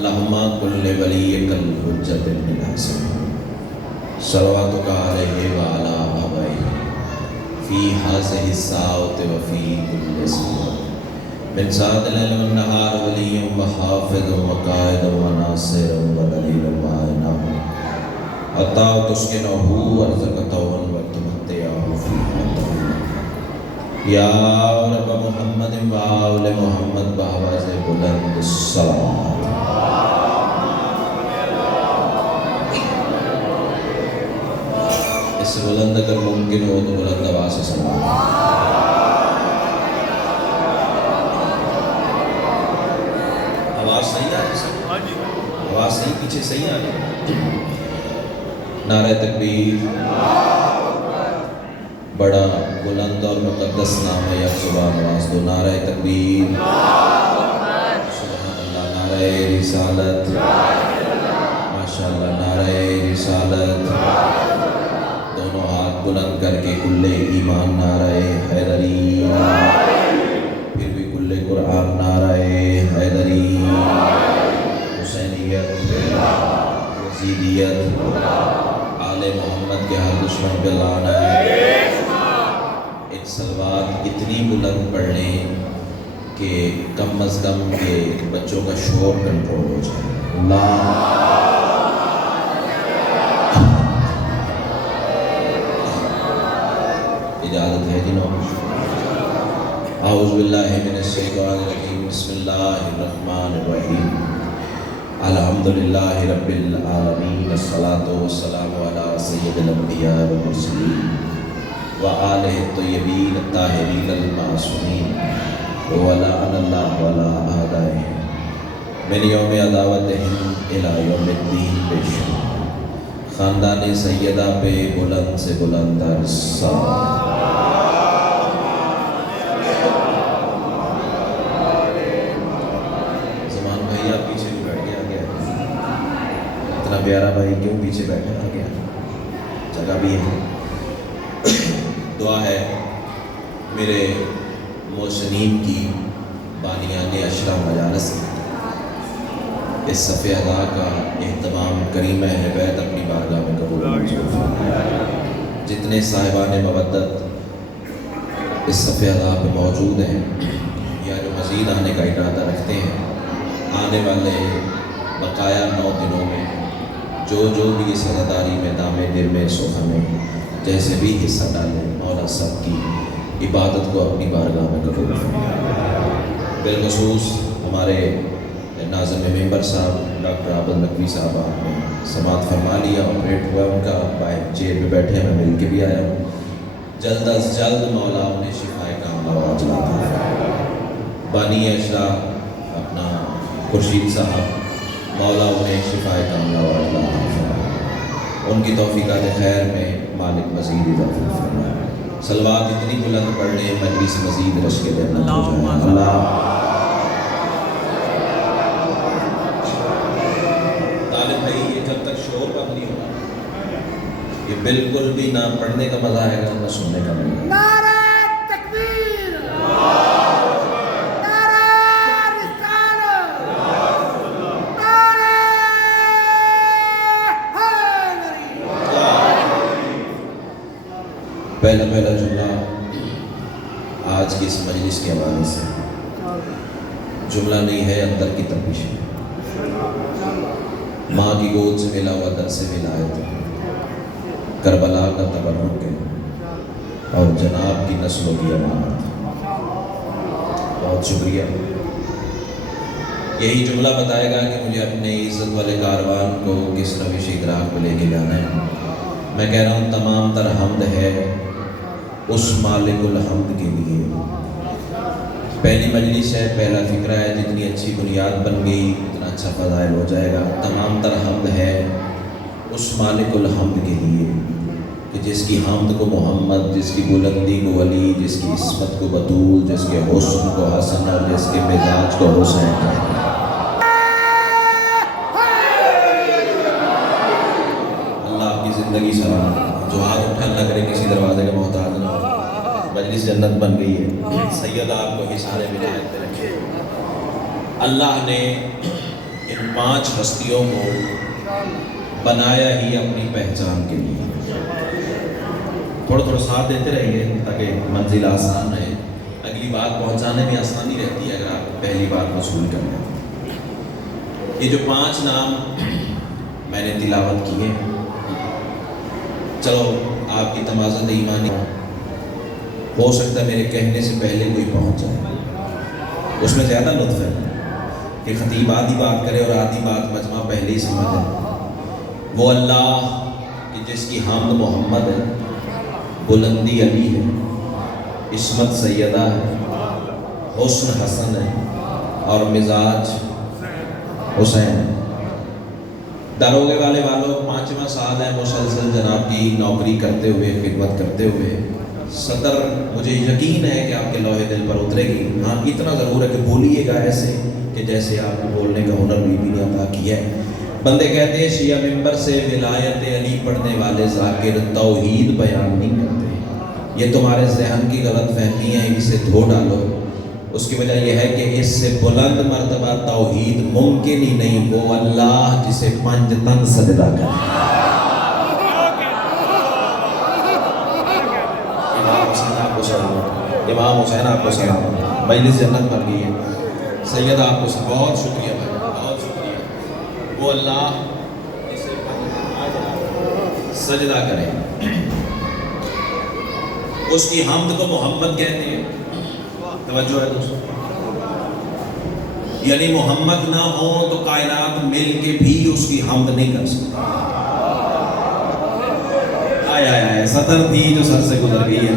اللہم کل ولیک الحجۃ ابن الحسن صلواتک علیہ وعلی آبائہ فی ہذہ الساعۃ وفی کل ساعۃ من ساعۃ اللیل والنہار ولی وحافظ وقائد وناصر ودلیل وعائنہ حتی تسکنہ ورزقتہ وتمتعہ فیہا طویلا یا رب محمد و آل محمد بآواز بلند الصلاۃ۔ اس سے بلند اگر ممکن ہو تو بلند آواز سے سلام۔ آواز صحیح آ رہی ہے؟ آواز صحیح پیچھے صحیح آ رہی ہے؟ نعرہ تکبیر، بڑا بلند اور مقدس نام ہے، یک زبان آواز دو، نعرہ تکبیر، سبحان اللہ، نعرہ رسالت، ماشاءاللہ، نعرہ رسالت، دونوں ہاتھ بلند کر کے کل ایمان نعرہ حیدری، پھر بھی کل قرآن نعرہ حیدری، حسینیت، یزیدیت، آل محمد کے ہر دشمن پہ لعنت۔ ایک صلوات اتنی بلند پڑھ لیں کہ کم از کم کے بچوں کا شور کنٹرول ہو جائے۔ اللہ اجازت ہے جنہوں۔ اعوذ باللہ من الشیطان الرجیم، بسم اللہ الرحمن الرحیم، الحمدللہ رب العالمین، الصلاۃ والسلام علی سید الانبیاء والمرسلین وآلہ الطیبین الطاہرین المعصومین ولعن اللہ علی اعدائہم من یوم عداوتہم الی یوم الدین۔ بے شک خاندان سیدہ پہ بلند سے بلند عرصہ۔ زمان بھائی آپ پیچھے بھی بیٹھ گیا اتنا پیارا بھائی کیوں پیچھے بیٹھے آ گیا؟ جگہ بھی ہے۔ دعا ہے میرے محسنین کی، بانیان اشرا مجالس اس صفحہ ادا کا اہتمام کریم اہل بیت اپنی بارگاہ میں قبول فرمائے۔ جتنے صاحبان مودت اس صفحہ ادا پہ موجود ہیں یا جو مزید آنے کا ارادہ رکھتے ہیں، آنے والے بقایا 9 دنوں میں جو بھی اس عزاداری میں دامِ دل میں سخن میں جیسے بھی حصہ ڈالیں، مولا سب کی عبادت کو اپنی بارگاہ میں قبول فرمائے۔ بالخصوص ہمارے ناظم ممبر صاحب ڈاکٹر عابد نقوی صاحب، آپ نے سماعت فرما لیا، آپریٹ ہوا ان کا، باہر چیئر پہ بیٹھے، میں مل کے بھی آیا ہوں۔ جلد از جلد مولا انہیں شفائے کاملہ عاجلہ عطا فرمائے۔ بانی اشرا اپنا خورشید صاحب، مولا انہیں شفائے کاملہ عاجلہ عطا فرمائے۔ ان کی توفیقات خیر میں مالک مزید اضافہ فرمائے۔ صلوات اتنی بلند پڑھ لیں مجلس مزید رشک جنت ہو جائے۔ اللہ طالب بھائی، یہ جب تک شور بند نہیں ہوگا یہ بالکل بھی نہ پڑھنے کا مزہ آئے گا نہ سننے کا مزہ آئے گا۔ نعرہ تکبیر، نعرہ رسالت، نعرہ حیدری۔ پہلا جملہ آج کی اس مجلس کے حوالے سے جملہ نہیں ہے، اندر کی تپش ہے۔ ماں کی گود سے ملا ہوا در سے ولایت، کربلا کا تبرک ہے اور جناب کی نسلوں کی امانت۔ بہت شکریہ۔ یہی جملہ بتائے گا کہ مجھے اپنے عزت والے کاروان کو کس روش ادراک میں لے کے جانا ہے۔ میں کہہ رہا ہوں تمام تر حمد ہے اس مالک الحمد کے لیے۔ پہلی مجلس ہے، پہلا فکرہ ہے، جتنی اچھی بنیاد بن گئی اتنا اچھا فضائل ہو جائے گا۔ تمام تر حمد ہے اس مالک الحمد کے لیے کہ جس کی حمد کو محمد، جس کی بلندی کو ولی، جس کی عصمت کو بطول، جس کے حسن کو حسن اور جس کے مزاج کو حسین کہتے ہیں۔ اللہ آپ کی زندگی سلامت، جو ہاتھ اٹھا نہ کرے کسی دروازے کا محتاج نہ ہو۔ مجلس جنت بن گئی ہے۔ سید آپ کو حصار ولایت پہ رکھے۔ اللہ نے ان 5 ہستیوں کو بنایا ہی اپنی پہچان کے لیے۔ تھوڑا تھوڑا ساتھ دیتے رہیں گے تاکہ منزل آسان رہے، اگلی بات پہنچانے میں آسانی رہتی ہے اگر آپ پہلی بات وصول کر لیں۔ یہ جو 5 نام میں نے تلاوت کیے، چلو آپ کی تمازن ایمانی ہو سکتا ہے میرے کہنے سے پہلے کوئی پہنچ جائے، اس میں زیادہ لطف ہے کہ خطیب آدھی بات کرے اور آدھی بات مجمع پہلے ہی سمجھ جائے۔ وہ اللہ کہ جس کی حمد محمد ہے، بلندی علی ہے، عصمت سیدہ ہے، حسن حسن ہے اور مزاج حسین ہے۔ داروغے والے والوں 5واں سال ہے مسلسل جناب کی نوکری کرتے ہوئے، خدمت کرتے ہوئے۔ صدر مجھے یقین ہے کہ آپ کے لوہے دل پر اترے گی۔ ہاں اتنا ضرور ہے کہ بولیے گا ایسے کہ جیسے آپ کو بولنے کا ہنر بھی نے عطا کیا ہے۔ بندے کہتے ہیں شیعہ ممبر سے ولایت علی پڑھنے والے ذاکر توحید بیان نہیں کرتے، یہ تمہارے ذہن کی غلط فہمی ہے، اسے دھو ڈالو۔ اس کی وجہ یہ ہے کہ اس سے بلند مرتبہ توحید ممکن ہی نہیں، وہ اللہ جسے 5 تن سجدہ کرے۔ امام حسین آپ کو سلام، امام حسین آپ کو سلام، مجلس جنت بن گئی ہے۔ سید آپ کو بہت شکریہ بھائی، بہت شکریہ۔ وہ اللہ جسے سجدہ کرے، اس کی حمد کو محمد کہتے ہیں۔ توجہ ہے دوستو، یعنی محمد نہ ہو تو کائنات مل کے بھی اس کی حمد نہیں کر سکتا۔ آئے سطر تھی جو سر سے گزر گئی ہے۔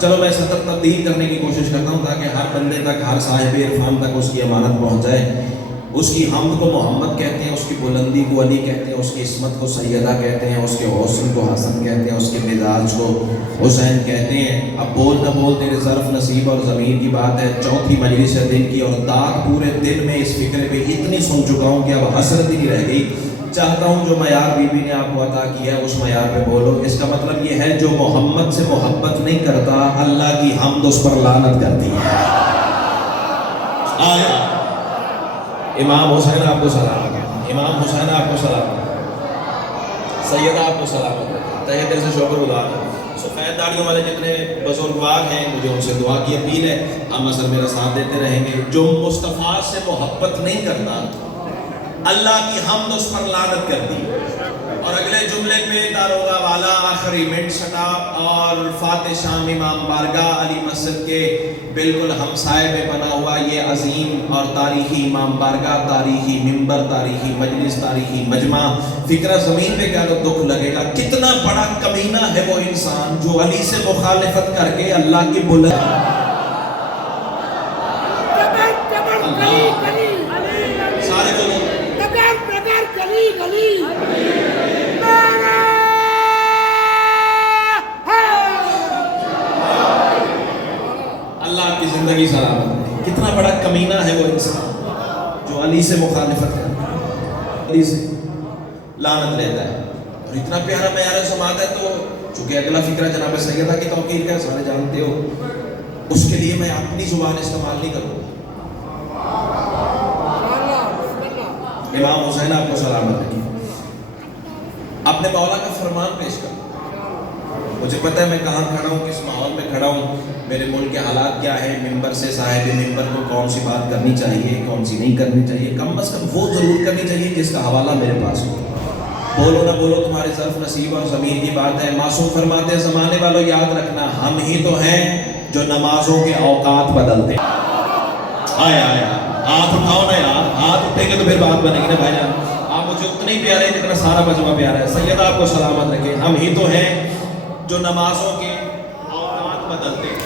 چلو میں سطر تبدیل کرنے کی کوشش کرتا ہوں تاکہ ہر بندے تک، ہر صاحب عرفان تک اس کی امانت پہنچ جائے۔ اس کی حمد کو محمد کہتے ہیں، اس کی بلندی کو علی کہتے ہیں، اس کی عصمت کو سیدہ کہتے ہیں، اس کے حسن کو حسن کہتے ہیں، اس کے مزاج کو حسین کہتے ہیں۔ اب بول نہ بول تیرے ظرف نصیب اور ضمیر کی بات ہے۔ 4تھی مجلس ہے دن کی اور داغ پورے دل میں اس فکر پہ اتنی سن چکا ہوں کہ اب حسرت ہی نہیں رہ گئی۔ چاہتا ہوں جو معیار بی بی نے آپ کو عطا کیا ہے اس معیار پہ بولو۔ اس کا مطلب یہ ہے جو محمد سے محبت نہیں کرتا، اللہ کی حمد اس پر لعنت کرتی ہے۔ آیا امام حسین آپ کو سلام، امام حسین آپ کو سلام، سید آپ کو سلام، تہہ دل سے شکر گزار ہوں۔ سفید داڑھیوں والے جتنے بزرگوار ہیں مجھے ان سے دعا کی اپیل ہے، ہم اثر میرا ساتھ دیتے رہیں گے۔ جو مصطفیٰ سے محبت نہیں کرتا، اللہ کی حمد اس پر لعنت کرتی۔ اور اگلے جملے میں داروغہ والا آخری منٹ سٹا اور فاتح شام امام بارگاہ علی مسجد کے بالکل ہمسائے میں بنا ہوا یہ عظیم اور تاریخی امام بارگاہ، تاریخی منبر، تاریخی مجلس، تاریخی مجمع۔ فکرہ زمین پہ کیا تو دکھ لگے گا، کتنا بڑا کمینہ ہے وہ انسان جو علی سے مخالفت کر کے اللہ کی بلند سارے بولو اللہ کی زندگی سلامت۔ کتنا بڑا کمینہ ہے وہ انسان جو علی سے مخالفت کرتا ہے، علی سے لعنت لیتا ہے۔ اور اتنا پیارا معیار سماعت ہے تو چونکہ اگلا فکرہ جناب سیدہ کی توقیر کا سارے جانتے ہو، اس کے لیے میں اپنی زبان استعمال نہیں کروں۔ امام حسین آپ کو سلامت رکھیے، اپنے مولا کا فرمان پیش کروں۔ مجھے پتہ ہے میں کہاں کھڑا ہوں، کس ماحول میں کھڑا ہوں، میرے ملک کے حالات کیا ہیں، ممبر سے صاحب ممبر کو کون سی بات کرنی چاہیے، کون سی نہیں کرنی چاہیے، کم از کم وہ ضرور کرنی چاہیے جس کا حوالہ میرے پاس ہو۔ بولو نہ بولو تمہارے ظرف نصیب اور ضمیر کی بات ہے۔ معصوم فرماتے ہیں زمانے والوں یاد رکھنا، ہم ہی تو ہیں جو نمازوں کے اوقات بدلتے ہیں۔ آیا ہاتھ اٹھاؤ نا یار، ہاتھ اٹھیں گے تو پھر بات بنے گی نا بھائی جان۔ آپ مجھے اتنے ہی پیارے جتنا سارا مجمع پیارا ہے۔ سید آپ کو سلامت رکھے، ہم ہی تو ہیں جو نمازوں کے اوقات بدلتے ہیں۔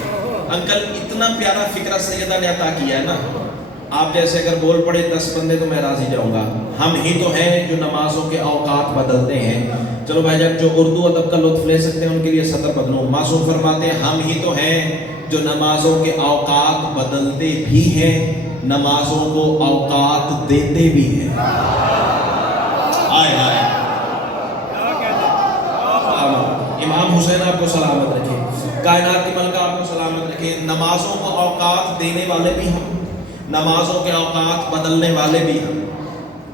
انکل اتنا پیارا فکرہ سیدہ نے عطا کیا ہے نا، آپ جیسے اگر بول پڑے 10 بندے تو میں راضی جاؤں گا۔ ہم ہی تو ہیں جو نمازوں کے اوقات بدلتے ہیں۔ چلو بھائی جان جو اردو ادب کا لطف لے سکتے ہیں ان کے لیے سطر بدلوں۔ معصوم فرماتے ہیں ہم ہی تو ہیں جو نمازوں کے اوقات بدلتے بھی ہیں، نمازوں کو اوقات دیتے بھی ہیں۔ آئے آئے امام حسین آپ کو سلامت رکھے، کائنات کی ملکہ آپ کو سلامت رکھے۔ نمازوں کو اوقات دینے والے بھی ہم، نمازوں کے اوقات بدلنے والے بھی ہم۔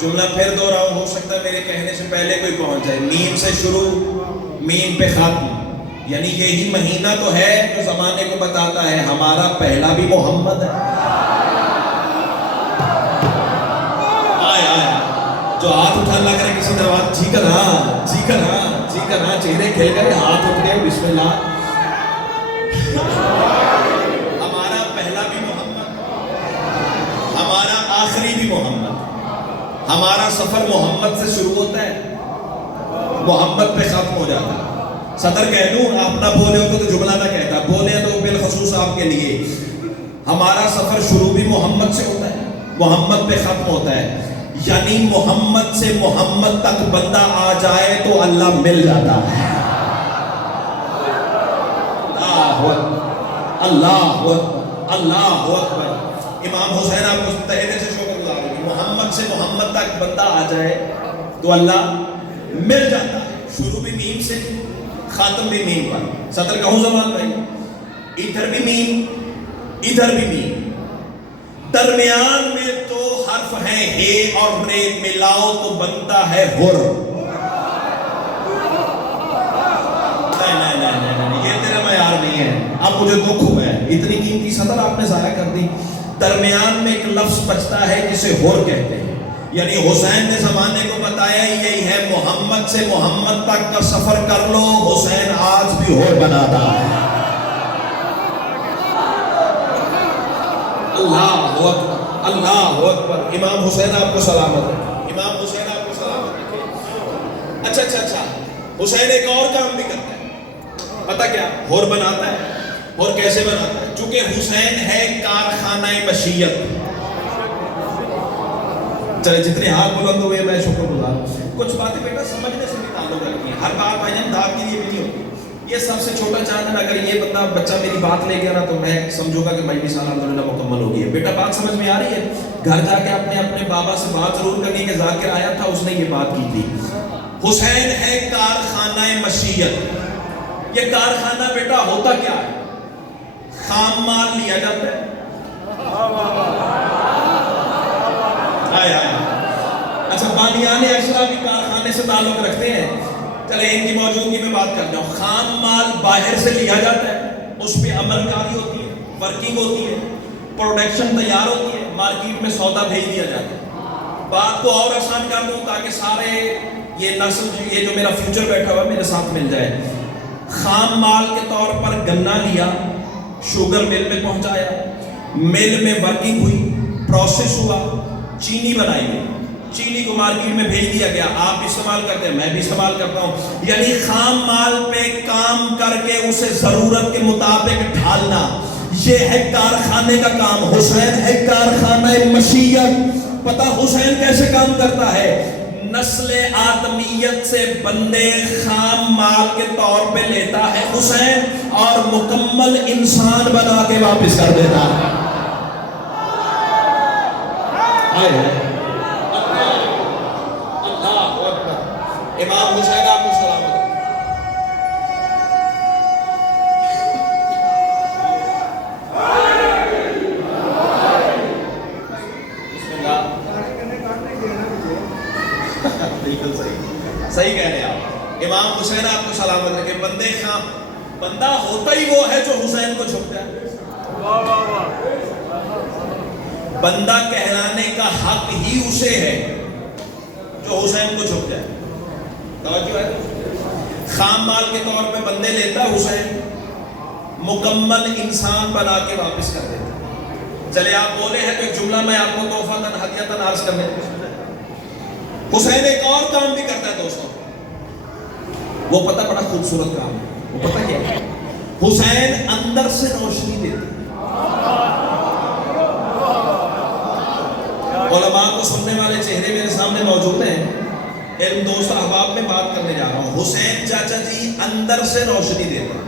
جملہ پھر دوہراؤں، ہو سکتا ہے میرے کہنے سے پہلے کوئی پہنچ جائے. میم سے شروع، میم پہ ختم. یعنی یہی مہینہ تو ہے جو زمانے کو بتاتا ہے ہمارا پہلا بھی محمد ہے. جو ہاتھ اٹھانے لگ رہے کسی طرح جی کر ہاں جی کر ہاں جی کر ہاں، چہرے کھل کر ہاتھ اٹھ گئے. بسم اللہ. ہمارا پہلا بھی محمد، ہمارا آخری بھی محمد. ہمارا سفر محمد سے شروع ہوتا ہے، محمد پہ ختم ہو جاتا ہے. صدر کہہ لوں، آپ نہ بولے ہو تو جملہ نہ کہتا، بولے تو بالخصوص آپ کے لیے. ہمارا سفر شروع بھی محمد سے ہوتا ہے، محمد پہ ختم ہوتا ہے. یعنی محمد سے محمد تک بندہ آ جائے تو اللہ مل جاتا ہے. اللہ اللہ اکبر. امام حسین آپ کو تہہ دل سے شکر گزار ہیں، محمد سے محمد تک بندہ آ جائے تو اللہ مل جاتا ہے. شروع بھی میم سے، خاتم بھی میم پر. صدر کہوں زمان بھائی، ادھر بھی میم ادھر بھی میم، درمیان میں تو حرف ہیں ہے اور رے، ملاؤ تو بنتا ہے ہر. نہیں یہ تیرا معیار نہیں ہے. اب مجھے دکھ ہوا ہے، اتنی قیمتی صدر آپ نے ضائع کر دی. درمیان میں ایک لفظ بچتا ہے جسے ہر کہتے ہیں. یعنی حسین نے زمانے کو بتایا یہی ہے، محمد سے محمد تک کا سفر کر لو. حسین آج بھی ہر بناتا ہے. اللہ اکبر اللہ اکبر. امام حسین آپ کو سلامت رکھے، امام حسین آپ کو سلامت رکھے. اچھا حسین ایک اور کام بھی کرتا ہے، پتہ کیا؟ ہور بناتا ہے. اور کیسے بناتا ہے؟ چونکہ حسین ہے کارخانہ مشیت. چلے جتنے ہاتھ بلند ہوئے میں شکر گزار. کچھ باتیں بیٹا سمجھنے سے بھی تعلق رکھتی ہیں. ہر بات بھائی جان دھات کے لیے بھی نہیں ہوتی. یہ سب سے چھوٹا چاند ہے. اگر یہ بچہ میری بات لے گیا نا تو میں سمجھوں گا کہ بھائی مثال الحمدللہ مکمل ہو گئی ہے. بیٹا بات سمجھ میں آ رہی ہے؟ گھر جا کے اپنے بابا سے بات ضرور کرنی کہ ذاکر آیا تھا اس نے یہ بات کی تھی. حسین ہے کارخانہ مشیت. یہ کارخانہ بیٹا ہوتا کیا ہے؟ خام مال لیا جاتا ہے. اچھا بانیان اشرا بھی کارخانے سے تعلق رکھتے ہیں. چلے ان کی موجودگی میں بات کر جاؤں. خام مال باہر سے لیا جاتا ہے، اس پہ عمل کاری ہوتی ہے، ورکنگ ہوتی ہے، پروڈکشن تیار ہوتی ہے، مارکیٹ میں سودا بھیج دیا جاتا ہے. بات کو اور آسان کر دوں تاکہ سارے یہ نسل یہ جو میرا فیوچر بیٹھا ہوا میرے ساتھ مل جائے. خام مال کے طور پر گنا لیا، شوگر مل میں پہنچایا، مل میں ورکنگ ہوئی، پروسیس ہوا، چینی بنائی گئی، چینی کو مارکیٹ میں بھیج دیا گیا. آپ بھی استعمال کرتے ہیں، میں بھی استعمال کرتا ہوں. یعنی خام مال پہ کام کر کے اسے ضرورت کے مطابق ڈھالنا، یہ ہے کارخانے کا کام. حسین ہے کارخانہ مشیت. پتہ حسین کیسے کام کرتا ہے؟ نسل آدمیت سے بندے خام مال کے طور پہ لیتا ہے حسین اور مکمل انسان بنا کے واپس کر دیتا ہے. اللہ اکبر. امام حسین آپ کو سلامت. بالکل صحیح کہہ رہے ہیں آپ. امام حسین آپ کو سلامت رکھے. بندے خام بندہ ہوتا ہی وہ ہے جو حسین کو چھپتا ہے. بندہ کہلانے کا حق ہی اسے ہے جو حسین کو چھپتا ہے. توجہ ہے؟ خام مال کے طور پہ بندے لیتا حسین، مکمل انسان بنا کے واپس کر دیتا. چلے آپ بولے ہیں تو ایک جملہ میں آپ کو توفیقاً ہدیۃً عرض کرنے کو. حسین ایک اور کام بھی کرتا ہے دوستوں، وہ پتہ بڑا خوبصورت کام ہے. وہ پتہ کیا ہے؟ حسین اندر سے روشنی دیتا ہے. علماء کو سننے والے چہرے میرے سامنے موجود ہیں. علم دوست احباب میں بات کرنے جا رہا ہوں. حسین چاچا جی اندر سے روشنی دیتا ہے.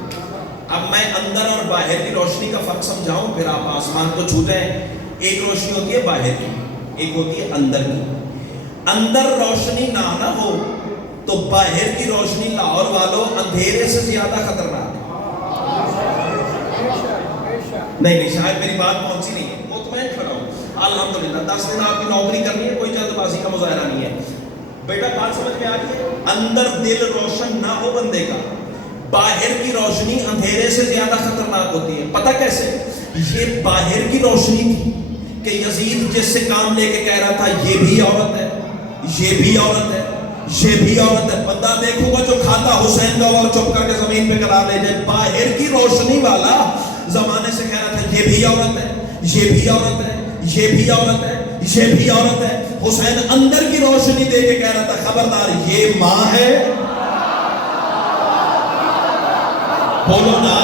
اب میں اندر اور باہر کی روشنی کا فرق سمجھاؤں پھر آپ آسمان کو چھو جائیں. ایک روشنی ہوتی ہے باہر کی، ایک ہوتی ہے اندر کی. اندر روشنی نہ ہو تو باہر کی روشنی لاہور والوں اندھیرے سے زیادہ خطرناک ہے. نہیں شاید میری بات پہنچی نہیں ہے. مطمئن کھڑا ہوں. الحمدللہ 10 دن آپ کی نوکری کرنی ہے، کوئی جلد بازی کا مظاہرہ نہیں ہے. بیٹا بات سمجھ میں آ رہی ہے؟ اندر دل روشن نہ ہو بندے کا، باہر کی روشنی اندھیرے سے زیادہ خطرناک ہوتی ہے. پتہ کیسے؟ یہ باہر کی روشنی تھی کہ یزید جس سے کام لے کے کہہ رہا تھا یہ بھی عورت ہے، یہ بھی عورت ہے، یہ بھی عورت ہے. بندہ دیکھوں گا جو کھاتا حسین کا اور چپ کر کے زمین پہ قرار لے جائے. باہر کی روشنی والا زمانے سے کہہ رہا تھا یہ بھی عورت ہے، یہ بھی عورت ہے، یہ بھی عورت ہے، یہ بھی عورت ہے. حسین اندر کی روشنی دے کے کہہ رہا تھا خبردار یہ ماں ہے. بولو نا،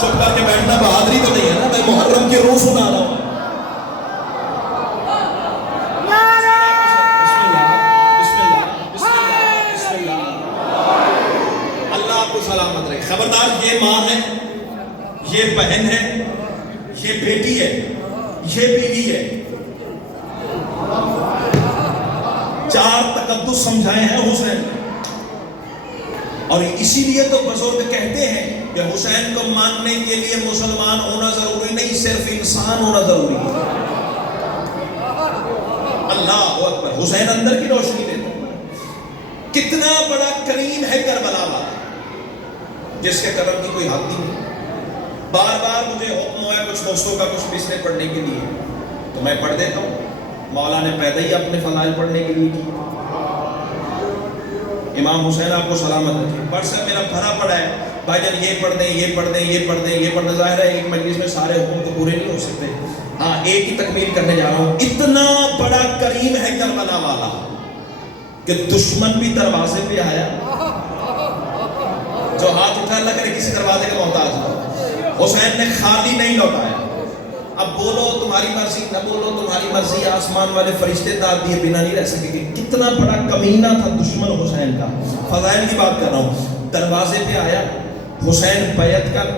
چپ کر کے بیٹھنا بہادری تو نہیں ہے نا، میں محرم کی روح سنا رہا ہوں. سلامت رہے. خبردار یہ ماں ہے، یہ بہن ہے، یہ بیٹی ہے، یہ بیوی ہے. 4 تقدس سمجھائے ہیں حسین. اور اسی لیے تو بزرگ کہتے ہیں کہ حسین کو ماننے کے لیے مسلمان ہونا ضروری نہیں، صرف انسان ہونا ضروری ہے. اللہ اکبر. حسین اندر کی روشنی دیتا ہے. کتنا بڑا کریم ہے کربلا والا، جس کے کرم کی کوئی حد نہیں. بار بار مجھے حکم ہوا ہے کچھ دوستوں کا کچھ پچھلے پڑھنے کے لیے، تو میں پڑھ دیتا ہوں. مولا نے پیدا ہی اپنے فضائل پڑھنے کے لیے کی. امام حسین آپ کو سلامت رکھے. پر سے میرا بھرا پڑا ہے بھائی جان یہ پڑھ دیں، یہ پڑھ دیں، یہ پڑھ دیں، یہ پڑھ دیں. ظاہر ہے ایک مجلس میں سارے حکم تو پورے نہیں ہو سکتے. ہاں ایک ہی تکمیل کرنے جا رہا ہوں. اتنا بڑا کریم ہے کربلا والا کہ دشمن بھی دروازے پہ آیا. جو ہاتھ اٹھا اللہ کرے کسی دروازے کا محتاج ہو. حسین نے خالی نہیں لوٹایا. اب بولو تمہاری مرضی، نہ بولو تمہاری مرضی، آسمان والے فرشتے داد دیے بنا نہیں رہ سکے گے. کتنا بڑا کمینہ تھا دشمن حسین کا. فضائل کی بات کر رہا ہوں. دروازے پہ آیا، حسین بیعت کر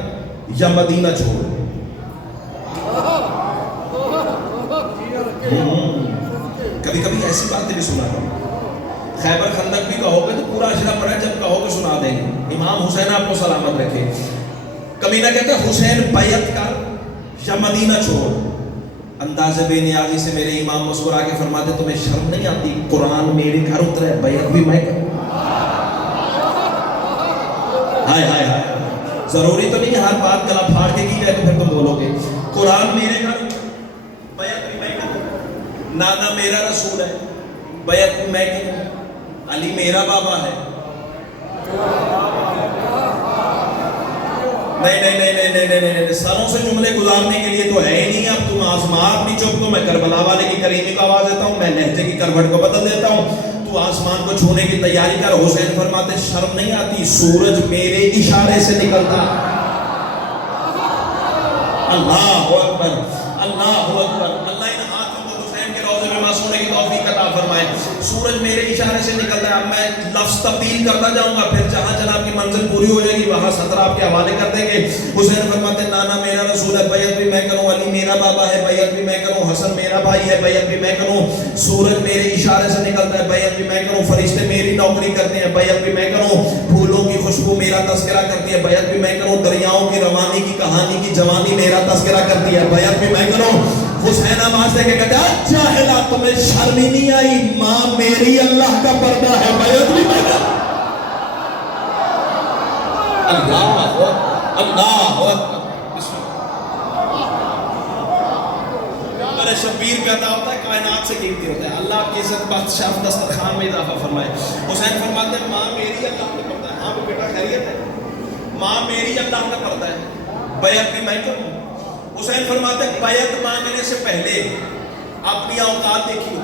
یا مدینہ چھوڑ. کبھی کبھی ایسی باتیں بھی سنا رہا ہوں. خیبر خندق بھی کہو گے تو پورا اجرا پڑا ہے، جب کہو گے سنا دیں گے. امام حسین آپ کو سلامت رکھے. کمینہ کہتے ہیں حسین بیعت کر یا مدینہ چھوڑ. انداز بے نیازی سے میرے امام مسکرا کے فرماتے تمہیں شرم نہیں آتی؟ قرآن میرے گھر اترا ہے، بیعت بھی میں کروں. ہائے ہائے ہائے. ضروری تو نہیں ہے ہر بات گلا پھاڑ کے کی جائے تو پھر تم بولو گے. قرآن میرے گھر، بیعت بھی میں کروں. نانا میرا رسول ہے، بیعت بھی میں کروں. علی میرا بابا ہے. نہیں، سروں سے جملے گزارنے کے لیے تو ہے ہی نہیں. اب تم آسمان اپنی چپ تو میں کربلا والے کی کریمی کو آواز دیتا ہوں، میں لہجے کی کروٹ کو بدل دیتا ہوں. تو آسمان کو چھونے کی تیاری کر. حسین فرماتے شرم نہیں آتی؟ سورج میرے اشارے سے نکلتا. اللہ اکبر، اللہ اکبر. اللہ ان ہاتھوں کو حسین کے روضے میں معصوم ہونے کی توفیق عطا فرمائے. سورج میرے اشارے سے نکلتا ہے. اب میں لفظ تبدیل کرتا جاؤں گا، پھر جہاں جناب کی منزل پوری ہو جائے گی وہاں سطر آپ کے حوالے کر دیں گے. حسین فرماتے نانا میرا رسول ہے، بیعت بھی میں کروں. علی میرا بابا ہے، بیعت بھی میں کروں. حسن میرا بھائی ہے، بیعت بھی میں کروں. سورج میرے اشارے سے نکلتا ہے، بیعت بھی میں کروں. فرشتے میری نوکری کرتے ہیں، بیعت بھی میں کروں. پھولوں کی خوشبو میرا تذکرہ کرتی ہے، بیعت بھی میں کروں. دریاؤں کی روانی کی کہانی کی جوانی میرا تذکرہ کرتی ہے، بیعت بھی میں کروں. حسین آواز دے کے کہتا ہے جاہلا تمہیں شرم ہی نہیں آئی؟ ماں میری اللہ کا پردہ ہے، بیعت بھی میں کروں. اللہ اللہ. ارے شبیر پیدا ہوتا ہے کائنات سے قیمتی ہوتا ہے. اللہ کی عزت بادشاہ دسترخوان میں اضافہ فرمائے. حسین فرماتے ہیں ماں میری اللہ کا پردہ ہے. ہاں وہ بیٹا خیریت ہے؟ ماں میری اللہ کا پردہ ہے، بیعت بھی میں کروں. حسین فرماتے ہیں بیعت مانگنے سے پہلے اپنی اوقات دیکھیے.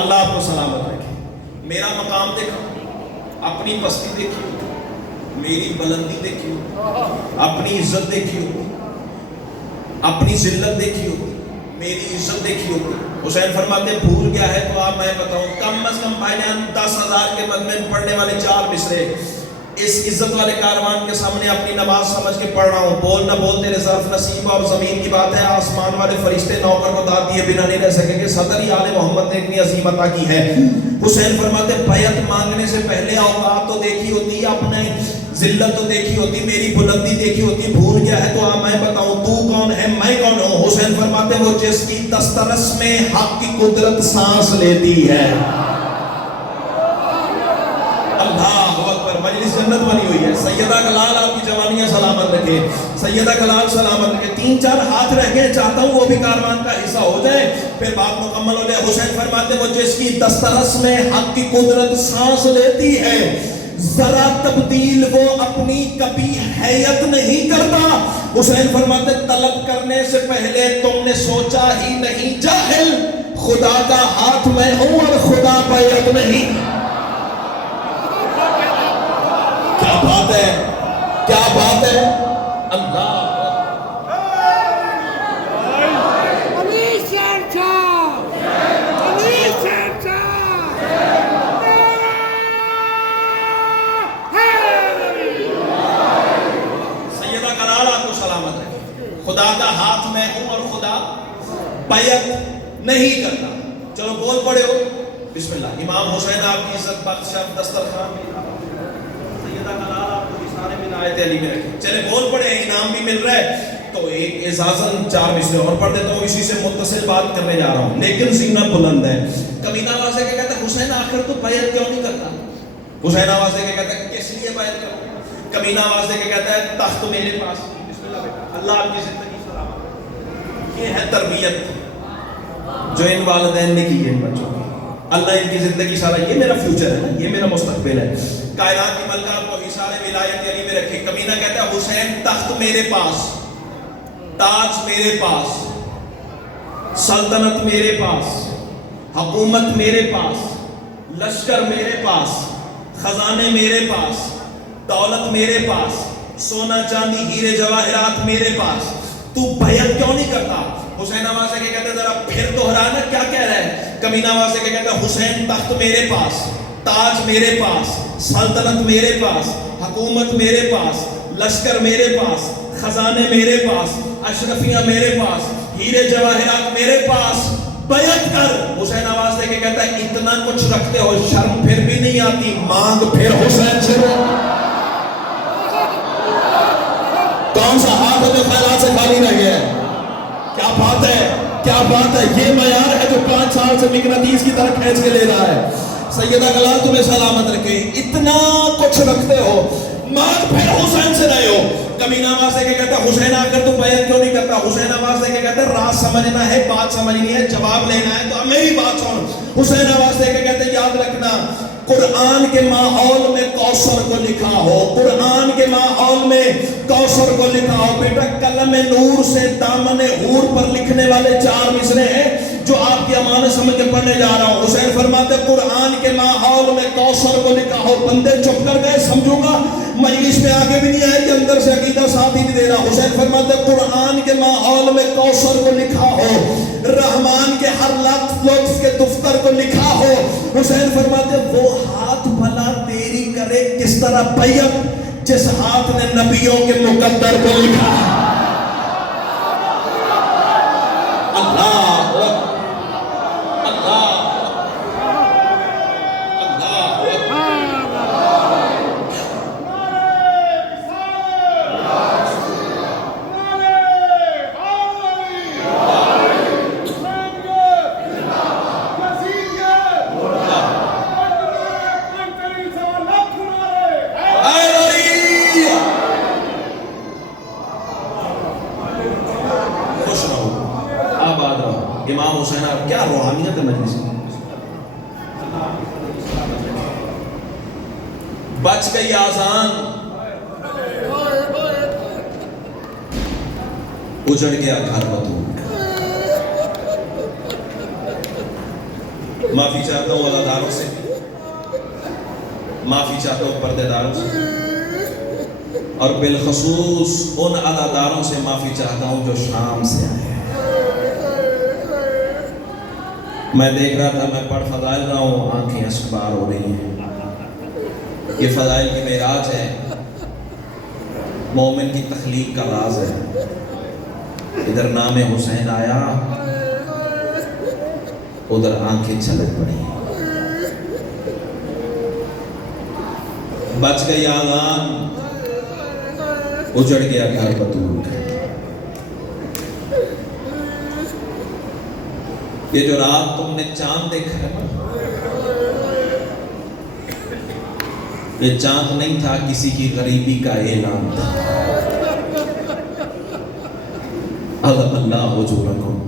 اللہ آپ کو سلامت رکھے. میرا مقام دیکھو، اپنی پستی دیکھیے. میری بلندی دیکھیے، اپنی عزت دیکھیے، اپنی ذلت دیکھیے، میری عزت دیکھیے. حسین فرماتے بھول گیا ہے تو آپ میں بتاؤں. کم از کم بھائی جان 10,000 کے مجمع میں پڑھنے والے 4 مصرے. اس عزت والے کاروان کے سامنے اپنی نماز سمجھ کے پڑھ رہا ہوں. بول نہ بول تیرے ظرف نصیب اور زمین کی بات ہے. آسمان والے فرشتے نوکر کو داد دیے بنا نہیں رہ سکیں گے. صدر ہی آل محمد نے اتنی عظیم عطا کی ہے. حسین فرماتے بیعت مانگنے سے پہلے اوقات تو دیکھی ہوتی, اپنے ذلت تو دیکھی ہوتی, میری بلندی دیکھی ہوتی. بھول گیا ہے تو میں بتاؤں تو کون ہے میں کون ہوں. حسین فرماتے وہ جس کی دسترس میں حق کی قدرت سانس لیتی ہے. مجلس جنت بنی ہوئی ہے. سیدہ کلال آپ کی جوانیاں سلامت رکھے, سیدہ کلال سلامت رکھے. 3-4 ہاتھ رہ گئے, چاہتا ہوں وہ بھی کاروان کا حصہ ہو جائے, پھر بات مکمل ہو جائے. حسین فرماتے وہ جس کی دسترس میں حق کی قدرت سانس لیتی ہے, ذرا تبدیل وہ اپنی کبھی حیت نہیں کرتا. حسین فرماتے طلب کرنے سے پہلے تم نے سوچا ہی نہیں جاہل, خدا کا ہاتھ میں ہوں اور خدا بیعت نہیں. کیا بات ہے, کیا بات ہے. اللہ سیدہ کلال آپ کو سلامت رکھے. خدا کا ہاتھ میں ہوں اور خدا بیعت نہیں کرتا. چلو بول پڑے ہو بسم اللہ. امام حسین آپ کی عزت بخش دسترخوان میں چلے بول پڑے, انعام بھی مل رہا ہے. تو ایک اعزازاً 4 مصرے اور پڑھ دیتا ہوں, اسی سے متصل بات کرنے جا رہا ہوں, لیکن سینہ بلند ہے. کمینہ آواز دے کے کہتا ہے حسین آخر تو بیعت کیوں نہیں کرتا. حسین آواز دے کے کہتا ہے کس لیے بیعت کروں. کمینہ آواز دے کے کہتا ہے تخت میرے پاس. بسم اللہ بیٹا, اللہ آپ کی زندگی سلامت. یہ ہے تربیت جو ان والدین نے کی ہے ان بچوں کی. اللہ ان کی زندگی سارا, یہ میرا فیوچر ہے نا, یہ میرا مستقبل ہے. کائنات کی ملکہ آپ کو حصار ولایت علی میں رکھے. کمینہ کہتا ہے حسین تخت میرے پاس, تاج میرے پاس, سلطنت میرے پاس, حکومت میرے پاس, لشکر میرے پاس, خزانے میرے پاس, دولت میرے پاس, سونا چاندی ہیرے جواہرات میرے پاس. تو بیعت کیوں نہیں کرتا. حسین آواز سے کہتا ہے ذرا پھر دہرانا کیا کہہ رہا ہے. کمینہ آواز سے کہتا ہے حسین تخت میرے پاس, تاج میرے پاس, سلطنت میرے پاس, حکومت میرے پاس, لشکر میرے پاس, خزانے میرے پاس, اشرفیاں میرے پاس, ہیرے جواہرات میرے پاس, بیعت کر. حسین آواز دے کے کہتا ہے اتنا کچھ رکھتے ہو, شرم پھر بھی نہیں آتی, مانگ پھر حسین سے رو. کون سا ہاتھ ہے جو خیالات سے خالی رہ گیا ہے. کیا بات ہے, کیا بات ہے. یہ معیار ہے جو 5 سال سے مغناطیس کی طرح کھینچ کے لے رہا ہے. سیدہ کلال تمہیں سلامت رکھے. اتنا کچھ رکھتے ہو, مانگ پھر حسین سے رہے ہو. کمینہ آواز دے کے کہتا ہے حسین آ کر تو بیعت کیوں نہیں کرتا. حسین آواز دے کے کہتا ہے راز سمجھنا ہے, بات سمجھنی ہے, جواب لینا ہے تو میری بات سن. حسین آواز دے کے کہتے ہیں یاد رکھنا قرآن کے ماحول میں کوثر کو لکھا ہو, قرآن کے ماحول میں کوثر کو لکھا ہو. بیٹا قلم نور سے دامن حور پر لکھنے والے 4 مصرے ہیں جو آپ کی امانت سمجھ کے پڑھنے جا رہا ہوں. حسین فرماتے قرآن کے ماحول میں کوثر کو لکھا ہو. بندے چپ کر گئے, سمجھوں گا مجلس میں آگے بھی نہیں آئے کہ اندر سے عقیدہ ساتھ ہی نہیں دے رہا. حسین فرماتے قرآن کے ماحول میں کوثر کو لکھا ہو, رحمان کے ہر لفظ کے دفتر کو لکھا ہو. حسین فرماتے وہ ہاتھ بھلا تیری کرے کس طرح بیعت جس ہاتھ نے نبیوں کے مقدر کو لکھا. اللہ امام حسین آپ کیا روحانیت ہے مجلس میں. بچ گئی آزان, اجڑ گیا گھر بتو. معافی چاہتا ہوں اداداروں سے, معافی چاہتا ہوں پردے داروں سے, اور بالخصوص ان اداداروں سے معافی چاہتا ہوں جو شام سے آئے. میں دیکھ رہا تھا, میں پڑھ فضائل رہا ہوں, آنکھیں اشک بار ہو رہی ہیں. یہ فضائل کی معراج ہے، مومن کی تخلیق کا راز ہے۔ ادھر نام حسین آیا، ادھر آنکھیں چھلک پڑی، بچ گئی آذان، اجڑ گیا گھر بطول کا۔ یہ جو رات تم نے چاند دیکھا ہے، یہ چاند نہیں تھا، کسی کی غریبی کا اعلان تھا۔ عظم اللہ اجورکم،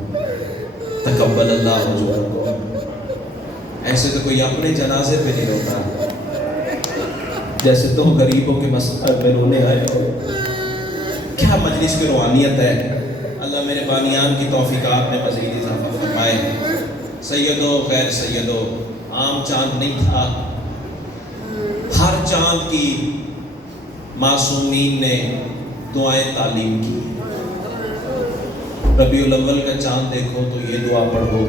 تقبل اللہ اجورکم۔ ایسے تو کوئی اپنے جنازے پہ نہیں روتا، جیسے تم غریبوں کے مسئلہ میں رونے آئے ہو۔ کیا مجلس کی روحانیت ہے! اللہ میرے بانیان کی توفیقات میں مزید اضافہ فرمائے۔ سیدو غیر سیدو، عام چاند نہیں تھا، ہر چاند کی معصومین نے دعائیں تعلیم کی۔ ربیع الاول کا چاند دیکھو تو یہ دعا پڑھو۔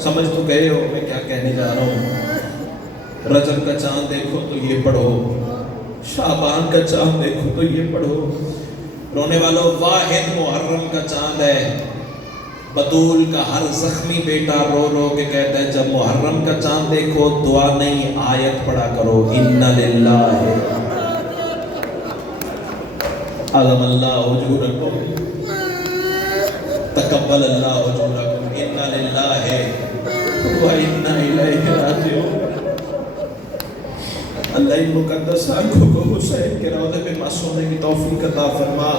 سمجھ تو گئے ہو میں کیا کہنے جا رہا ہوں؟ رجب کا چاند دیکھو تو یہ پڑھو، شعبان کا چاند دیکھو تو یہ پڑھو۔ رونے والوں، واحد محرم کا چاند ہے۔ بطول کا ہر زخمی بیٹا رو رو کے کہتا ہے جب محرم کا چاند دیکھو دعا نہیں آیت پڑھا کرو، ان للہ عظم اللہ اجورکم، تقبل اللہ اجورکم، ان للہ و انا الیہ راجعون۔ اللہ ان مقدس آنکھوں کو حسین کے روضے پہ معصومنے کی توفیق عطا فرما۔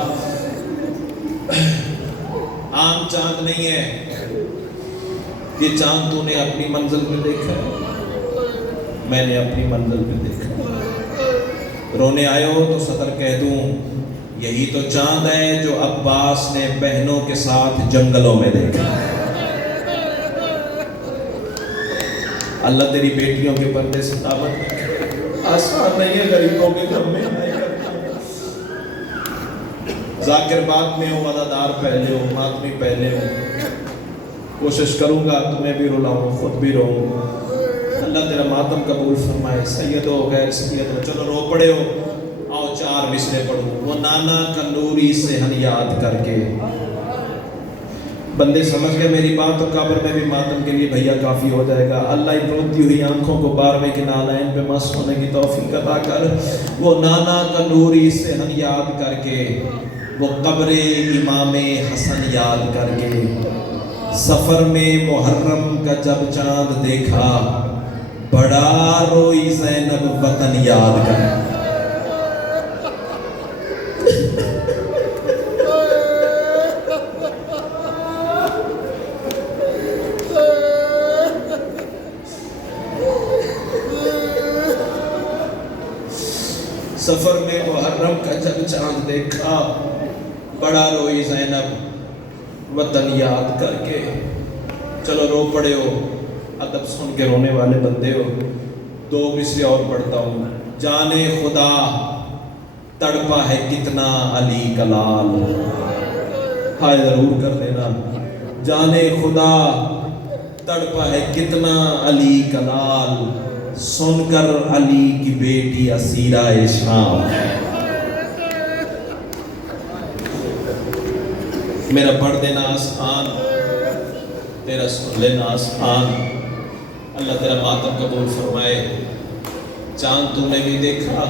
عام چاند نہیں ہے، یہ چاند تو نے اپنی منزل پہ دیکھا ہے، میں نے اپنی منزل پہ دیکھا۔ رونے آئے ہو تو صدر کہہ دوں، یہی تو چاند ہے جو عباس نے بہنوں کے ساتھ جنگلوں میں دیکھا۔ اللہ تیری بیٹیوں کے پردے سے دعوت کرے، آسان نہیں ہے غریبوں کے گھر میں آئے کرنا۔ ذاکر بعد میں ہوں، وفادار پہلے ہوں، ماتمی پہلے ہوں۔ کوشش کروں گا تمہیں بھی رلاؤں، خود بھی رہوں۔ اللہ تیرا ماتم قبول فرمائے۔ سیدو غیر سیدو، چلو رو پڑے ہو، آؤ چار مصرے پڑھو۔ وہ نانا کا نوری سے ہن یاد کر کے، بندے سمجھ گئے میری بات تو قبر میں بھی ماتم کے لیے بھیا کافی ہو جائے گا۔ اللہ ان روتی ہوئی آنکھوں کو بارہویں کے نالائن پہ مست ہونے کی توفیق عطا کر۔ وہ نانا کا نوری سے ہن یاد کر کے، وہ قبر امام حسن یاد کر کے، سفر میں محرم کا جب چاند دیکھا بڑا روئی زینب وطن یاد کر۔ سفر میں محرم کا جب چاند دیکھا بڑا روئی زینب وطن یاد کر کے۔ چلو رو پڑے ہو، ادب سن کے رونے والے بندے ہو۔ دو مصرے اور پڑھتا ہوں۔ جانے خدا تڑپا ہے کتنا علی کلال، ہائے ضرور کر دینا۔ جانے خدا تڑپا ہے کتنا علی کلال، سن کر علی کی بیٹی اسیرہ شام۔ میرا پڑھ دینا آسان، تیرا سن لینا آسان۔ اللہ تیرا ماتم قبول فرمائے۔ چاند تو نے بھی دیکھا،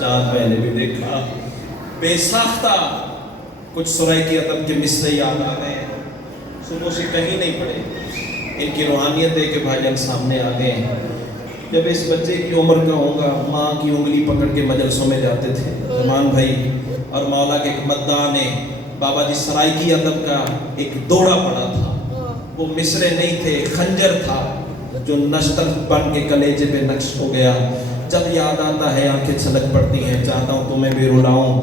چاند میں نے بھی دیکھا۔ بے ساختہ کچھ سرائکی ادب کے مصرے یاد آ گئے، صبح سے کہیں نہیں پڑے۔ ان کی روحانیت دیکھ کے بھائی جان سامنے آ گئے۔ جب اس بچے کی عمر کا ہوگا، ماں کی انگلی پکڑ کے مجلسوں میں جاتے تھے زمان بھائی، اور مولا کے ایک مداح نے بابا جی سرائکی ادب کا ایک دوڑا پڑا تھا۔ وہ مصرے نہیں تھے، خنجر تھا جو نشتر بن کے کلیجے پہ نقش ہو گیا۔ جب یاد آتا ہے آنکھیں چھلک پڑتی ہیں، چاہتا ہوں تمہیں بھی رلاؤں۔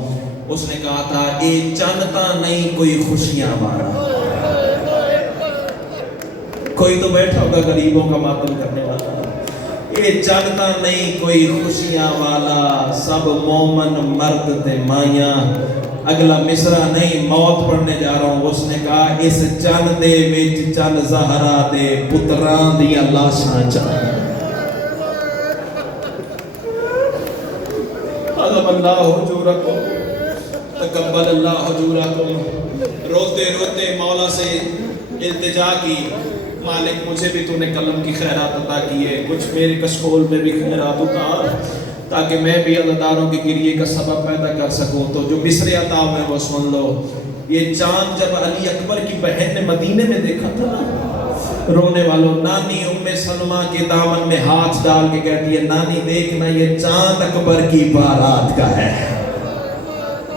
اس نے کہا تھا اے چاندتا نہیں کوئی خوشیاں مارا۔ کوئی تو بیٹھا ہوگا غریبوں کا ماتم کرنے والا۔ اے چاندتا نہیں کوئی خوشیاں والا، سب مومن مرد تے مائیاں۔ اگلا مصرع نہیں، موت پڑھنے جا رہا ہوں۔ اس نے کہا اس چند دے وچ چند زہرا دے پتراں دیاں لاشاں چاہیے۔ عظم اللہ حجورکم تقبل اللہ حجورکم. روتے روتے مولا سے التجا کی، مالک مجھے بھی تو نے قلم کی خیرات عطا کی ہے، کچھ میرے کشکول میں بھی خیرات اتار تاکہ میں بھی عزاداروں کے گریے کا سبب پیدا کر سکوں. تو جو مصرے عطا ہوئے وہ سن لو. یہ چاند جب علی اکبر کی بہن نے مدینے میں دیکھا تھا نا، رونے والوں، نانی ام سلمہ کے دامن میں ہاتھ ڈال کے کہتی ہے نانی دیکھنا یہ چاند اکبر کی بارات کا ہے.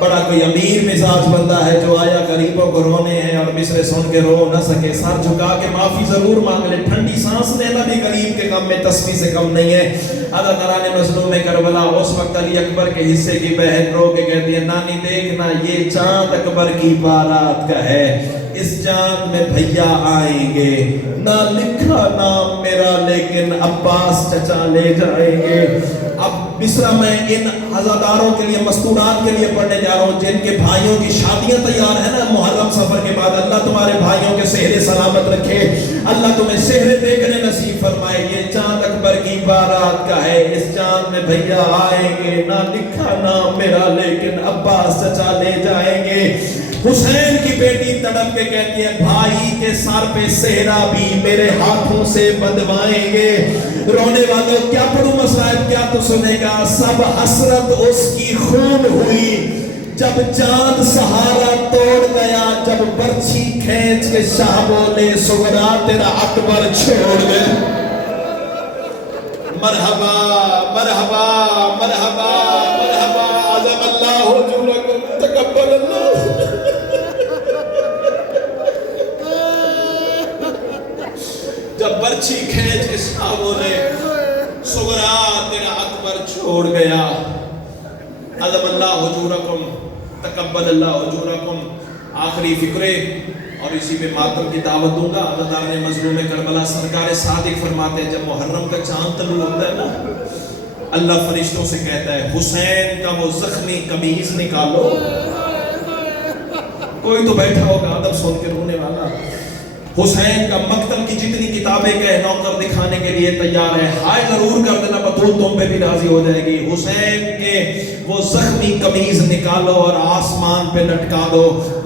بڑا کوئی امیر مزاج بندہ ہے جو آیا غریبوں کو رونے ہیں اور مصرے سن کے رو نہ سکے، سر جھکا کے معافی ضرور مانگ لے. ٹھنڈی سانس لینا بھی غریب کے غم میں تسبیح سے کم نہیں ہے. حضرت ترانِ مظلوم کربلا اس وقت علی اکبر کے حصے کی بہن رو کے کہتی ہے نانی دیکھنا یہ چاند اکبر کی بارات کا ہے، اس چاند میں بھیا آئیں گے، نہ لکھا نام میرا لیکن عباس چچا لے جائیں گے. اب مصرع میں ان عزاداروں کے لیے مستورات کے لیے پڑھنے جا رہا ہوں جن کے بھائیوں کی شادیاں تیار ہیں نا محرم سفر کے بعد. اللہ تمہارے بھائیوں کے سہرے سلامت رکھے، اللہ تمہیں سہرے دیکھنے نصیب فرمائے. یہ چاند اکبر کی بارات کا ہے، اس چاند میں بھیا آئیں گے، نہ لکھا نام میرا لیکن عباس چچا لے جائیں گے. حسین کی بیٹی تڑپ کے کہتی ہے بھائی کے سر پہ سہرا بھی میرے ہاتھوں سے بندھوائیں گے. رونے والوں کیا پڑھوں مصائب کیا تو سنے گا. سب حسرت اس کی خون ہوئی جب چاند سہارا توڑ گیا، جب برچھی کھینچ کے شاہ بولے سغرا تیرا اکبر چھوڑ گئے. مرحبا مرحبا مرحبا مرحبا عظم اللہ حجورکم تقبل اللہ. جب برچھی کھینچ کے شاہ بولے سغرا تیرا اکبر چھوڑ گیا. عظم اللہ حجورکم تقبل اللہ حجورکم. آخری فکرے اور اسی پہ ماتم کی دعوت دوں گا. عزادارِ مظلوم کربلا سرکار صادق فرماتے ہیں جب محرم کا چاند طلوع ہوتا ہے نا، اللہ فرشتوں سے کہتا ہے حسین کا وہ زخمی قمیض نکالو. کوئی تو بیٹھا ہوگا ادب سن کے رونے والا. حسین کا مقتل کی جتنی کتابیں کہ نوکر دکھانے کے لیے تیار ہے، ہائے ضرور کر دینا بطول تم پہ بھی راضی ہو جائے گی. حسین کے وہ زخمی قمیض نکالو اور آسمان پہ لٹکا دو.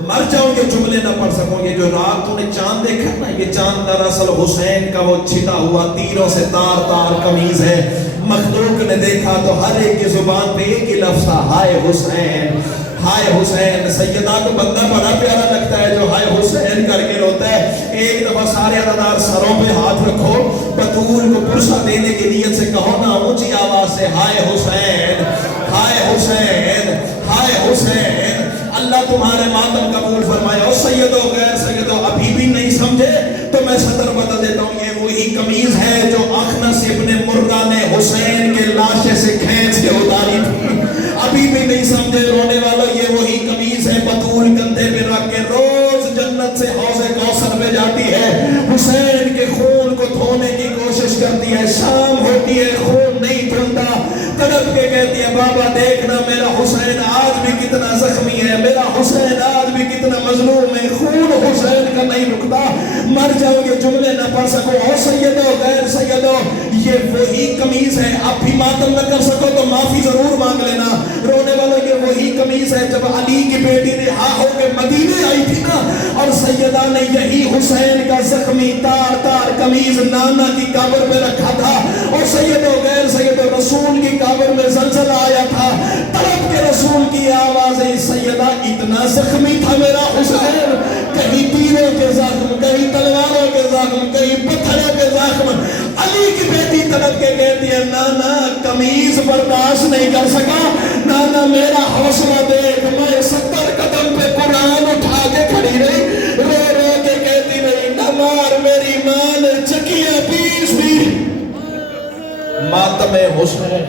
مر جاؤں گے جملے نہ پڑھ سکوں. یہ جو رات تو نے چاند دیکھا نا، یہ چاند دراصل حسین کا وہ چھٹا ہوا تیروں سے تار تار قمیض ہے. مخلوق نے دیکھا تو ہر ایک کی زبان پہ ایک ہی لفظ تھا ہائے حسین ہائے حسین. سیدہ کو بندہ بڑا پیارا لگتا ہے جو ہائے حسین کر کے روتا ہے. ایک دفعہ سارے عزادار سروں پہ ہاتھ رکھو، بطول کو پرسہ دینے کی نیت سے کہو نا اونچی آواز سے ہائے حسین ہائے حسین ہائے حسین. اللہ تمہارے ماتم قبول فرمائے. اور سیدو غیر سیدو ابھی بھی نہیں سمجھے تو میں سطر بدل دیتا ہوں. یہ وہی قمیض ہے جو اخنس ابن مرہ نے حسین کے لاشے سے کھینچ کے اتاری تھی. ابھی بھی نہیں سمجھے رونے والا. یہ وہی قمیض ہے بطول کندھے پہ رکھ کے روز جنت سے حوض کوثر میں جاتی ہے، حسین کے خون کو دھونے کی کوشش کرتی ہے. شام ہوتی ہے خون نہیں دھلتا، تڑپ کے کہتی ہے بابا دیکھنا میرا حسین آج بھی کتنا زخمی ہے، میرا حسین آج بھی کتنا مظلوم ہے. خون حسین کا نہیں رکتا. مر جاؤ گے جملے نہ پڑھ سکو. او سیدو غیر سیدو یہ وہی قمیض ہے. اب بھی ماتم نہ کر سکو تو معافی ضرور مانگ لینا. رونے والوں یہ وہی قمیض ہے جب علی کی بیٹی رہا ہو کے مدینے آئی تھی نا، اور سیدہ نے یہی حسین کا زخمی تار تار قمیض نانا کی قبر پہ رکھا تھا. اور سیدو غیر سیدو رسول کی قبر میں زلزلہ آیا تھا. تڑپ کے رسول کی آوازیں سیدہ اتنا زخمی تھا میرا حسین، کہیں تیروں کے زخم، کہیں تلواروں کے زخم، کہیں پتھروں کے زخم. علی کی بیٹی تڑپ کے کہتی ہے نانا قمیض برداشت نہیں کر سکا. نانا میرا حوصلہ دیکھ. میں 70 قدم پہ قرآن اٹھا کے کھڑی رہی، رو رو کے کہتی رہی نہ مار میری ماں نے چکیاں پیس دی. ماتم حسین